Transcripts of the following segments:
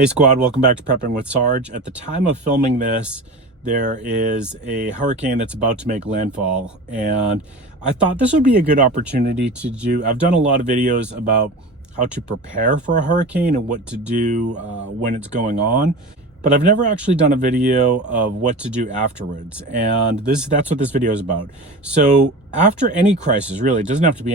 Hey squad, welcome back to Prepping with Sarge. At the time of filming this, there is a hurricane that's about to make landfall, and I thought this would be a good opportunity to do. I've done a lot of videos about how to prepare for a hurricane and what to do when it's going on, but I've never actually done a video of what to do afterwards, and that's what this video is about. So after any crisis, really, it doesn't have to be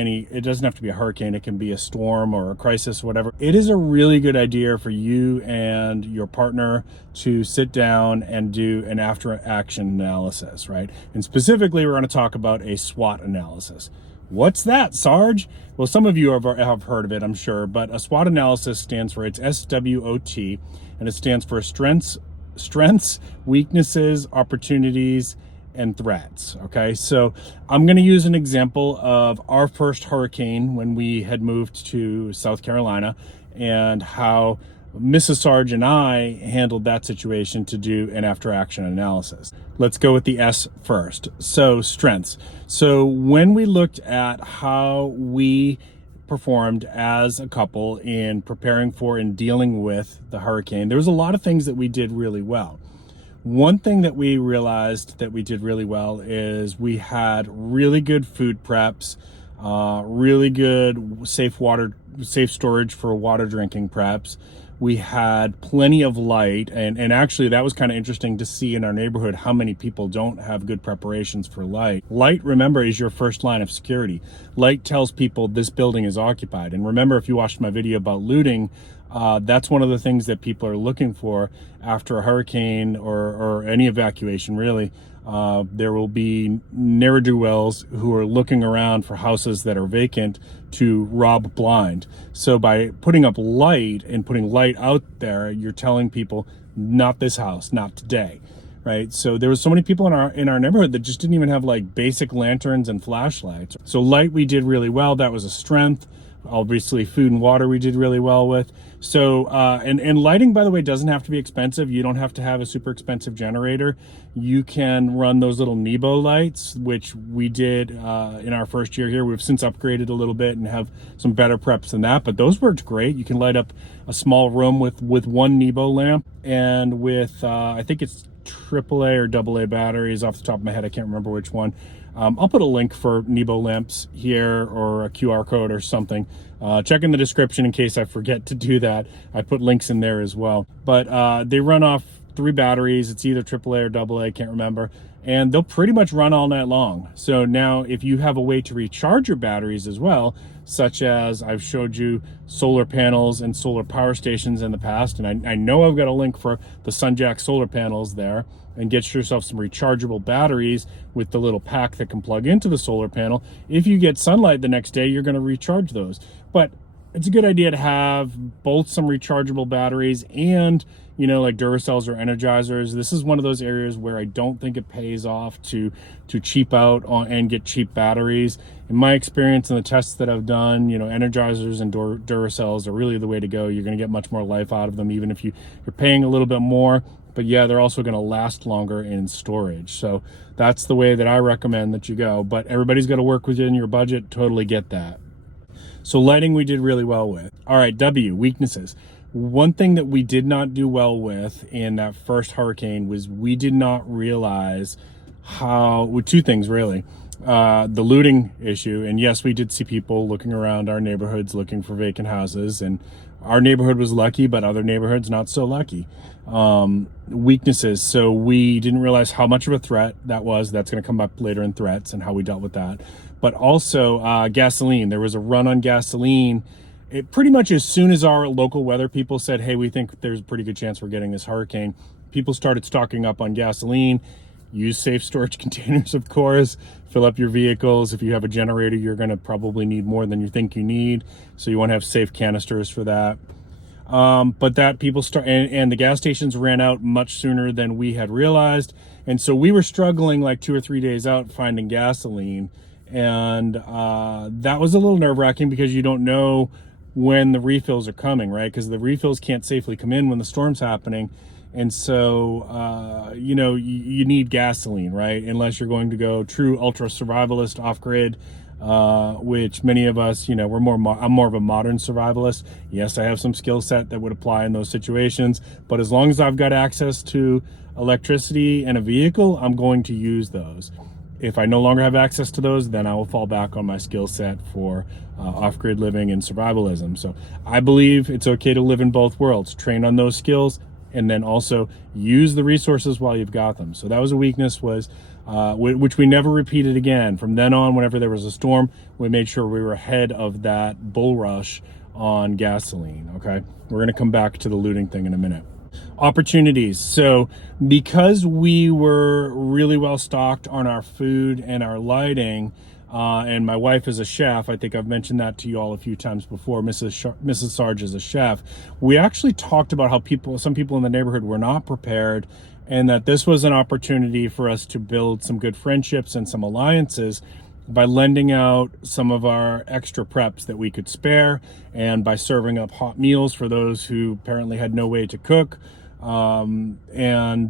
a hurricane, it can be a storm or a crisis, whatever. It is a really good idea for you and your partner to sit down and do an after action analysis, right? And specifically, we're going to talk about a SWOT analysis. What's that, Sarge? Well, some of you have heard of it, I'm sure, but a SWOT analysis stands for, it's SWOT, and it stands for strengths, weaknesses, opportunities, and threats. Okay, so I'm going to use an example of our first hurricane when we had moved to South Carolina, and how Mrs. Sarge and I handled that situation to do an after action analysis. Let's go with the S first. So strengths. So when we looked at how we performed as a couple in preparing for and dealing with the hurricane, there was a lot of things that we did really well. One thing that we realized that we did really well is we had really good food preps, really good safe storage for water drinking preps. We had plenty of light, and actually that was kind of interesting to see in our neighborhood how many people don't have good preparations for light. Light, remember, is your first line of security. Light tells people this building is occupied. And remember, if you watched my video about looting, that's one of the things that people are looking for after a hurricane or any evacuation, really. There will be ne'er-do-wells who are looking around for houses that are vacant to rob blind. So by putting up light and putting light out there, you're telling people, not this house, not today, right? So there was so many people in our neighborhood that just didn't even have like basic lanterns and flashlights. So light we did really well. That was a strength. Obviously, food and water we did really well with. So, and lighting, by the way, doesn't have to be expensive. You don't have to have a super expensive generator. You can run those little Nebo lights, which we did in our first year here. We've since upgraded a little bit and have some better preps than that, but those worked great. You can light up a small room with one Nebo lamp, and with, I think it's AAA or AA batteries off the top of my head. I can't remember which one. I'll put a link for Nebo lamps here, or a QR code or something. Check in the description in case I forget to do that. I put links in there as well. But they run off 3 batteries. It's either AAA or AA, can't remember. And they'll pretty much run all night long. So now if you have a way to recharge your batteries as well, such as I've showed you solar panels and solar power stations in the past, and I know I've got a link for the Sunjack solar panels there, and get yourself some rechargeable batteries with the little pack that can plug into the solar panel. If you get sunlight the next day, you're going to recharge those. But it's a good idea to have both some rechargeable batteries and, you know, like Duracells or Energizers. This is one of those areas where I don't think it pays off to cheap out on and get cheap batteries. In my experience and the tests that I've done, you know, Energizers and Duracells are really the way to go. You're going to get much more life out of them, even if you're paying a little bit more. But yeah, they're also going to last longer in storage. So that's the way that I recommend that you go. But everybody's got to work within your budget. Totally get that. So lighting we did really well with. All right, W, weaknesses. One thing that we did not do well with in that first hurricane was we did not realize well, 2 things really. The looting issue. And yes, we did see people looking around our neighborhoods looking for vacant houses. And our neighborhood was lucky, but other neighborhoods not so lucky. Weaknesses. So we didn't realize how much of a threat that was. That's going to come up later in threats and how we dealt with that. But also gasoline. There was a run on gasoline. It pretty much as soon as our local weather people said, hey, we think there's a pretty good chance we're getting this hurricane, people started stocking up on gasoline. Use safe storage containers, of course. Fill up your vehicles. If you have a generator, you're going to probably need more than you think you need. So you want to have safe canisters for that. But that people and the gas stations ran out much sooner than we had realized. And so we were struggling like 2 or 3 days out finding gasoline. And that was a little nerve-wracking because you don't know when the refills are coming, right? Because the refills can't safely come in when the storm's happening. And so, you know, you need gasoline, right? Unless you're going to go true ultra survivalist off-grid. which many of us, I'm more of a modern survivalist. Yes, I have some skill set that would apply in those situations, but as long as I've got access to electricity and a vehicle, I'm going to use those. If I no longer have access to those, then I will fall back on my skill set for off-grid living and survivalism. So I believe it's okay to live in both worlds, train on those skills, and then also use the resources while you've got them. So that was a weakness, which we never repeated again. From then on, whenever there was a storm, we made sure we were ahead of that bull rush on gasoline, okay? We're gonna come back to the looting thing in a minute. Opportunities. So because we were really well stocked on our food and our lighting, and my wife is a chef, I think I've mentioned that to you all a few times before, Mrs. Sarge is a chef, we actually talked about how some people in the neighborhood were not prepared, and that this was an opportunity for us to build some good friendships and some alliances by lending out some of our extra preps that we could spare, and by serving up hot meals for those who apparently had no way to cook. And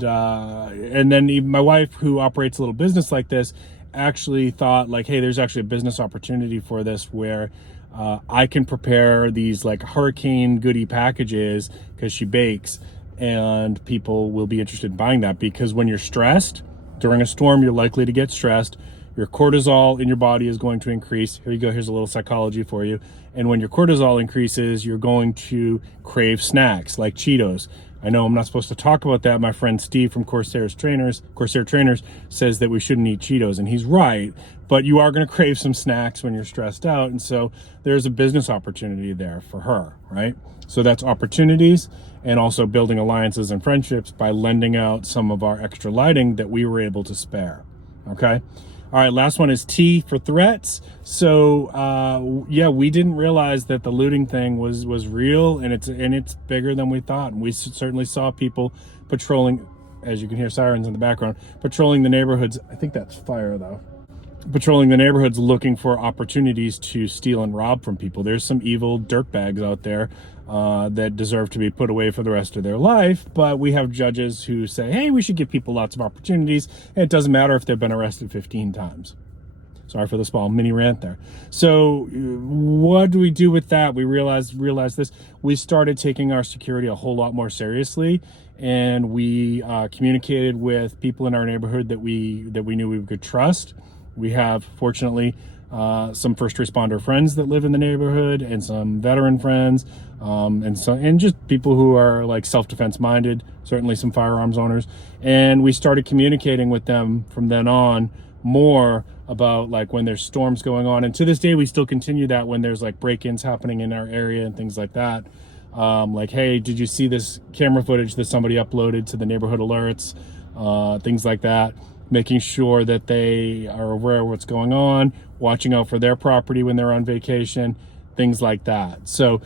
then even my wife, who operates a little business like this, actually thought like, hey, there's actually a business opportunity for this where I can prepare these like hurricane goodie packages, because she bakes, and people will be interested in buying that, because when you're stressed during a storm, you're likely to get stressed. Your cortisol in your body is going to increase. Here you go. Here's a little psychology for you. And when your cortisol increases, you're going to crave snacks like Cheetos. I know I'm not supposed to talk about that. My friend Steve from Corsair Trainers says that we shouldn't eat Cheetos, and he's right. But you are going to crave some snacks when you're stressed out. And so there's a business opportunity there for her, right? So that's opportunities, and also building alliances and friendships by lending out some of our extra lighting that we were able to spare, okay? All right, last one is T for threats. So yeah, we didn't realize that the looting thing was real, and it's bigger than we thought. And we certainly saw people patrolling, as you can hear sirens in the background, patrolling the neighborhoods. I think that's fire though. Patrolling the neighborhoods looking for opportunities to steal and rob from people. There's some evil dirtbags out there that deserve to be put away for the rest of their life, but we have judges who say, hey, we should give people lots of opportunities, and it doesn't matter if they've been arrested 15 times. Sorry for the small mini rant there. So what do we do with that? We realized this. We started taking our security a whole lot more seriously, and we communicated with people in our neighborhood that we knew we could trust. We have, fortunately, some first responder friends that live in the neighborhood, and some veteran friends, and just people who are like self-defense minded, certainly some firearms owners. And we started communicating with them from then on more about like when there's storms going on. And to this day, we still continue that when there's like break-ins happening in our area and things like that. Like, hey, did you see this camera footage that somebody uploaded to the neighborhood alerts? Things like that. Making sure that they are aware of what's going on, watching out for their property when they're on vacation, things like that. So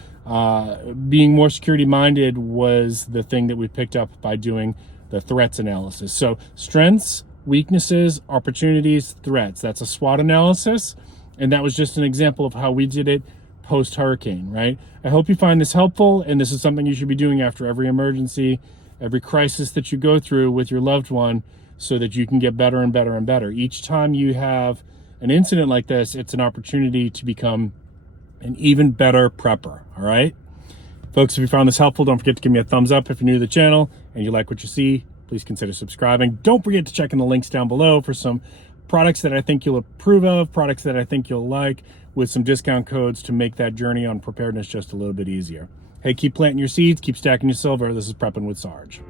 being more security minded was the thing that we picked up by doing the threats analysis. So strengths, weaknesses, opportunities, threats. That's a SWOT analysis. And that was just an example of how we did it post-hurricane, right? I hope you find this helpful, and this is something you should be doing after every emergency, every crisis that you go through with your loved one, so that you can get better and better and better. Each time you have an incident like this, it's an opportunity to become an even better prepper, all right? Folks, if you found this helpful, don't forget to give me a thumbs up if you're new to the channel and you like what you see. Please consider subscribing. Don't forget to check in the links down below for some products that I think you'll approve of, products that I think you'll like, with some discount codes to make that journey on preparedness just a little bit easier. Hey, keep planting your seeds, keep stacking your silver. This is Prepping with Sarge.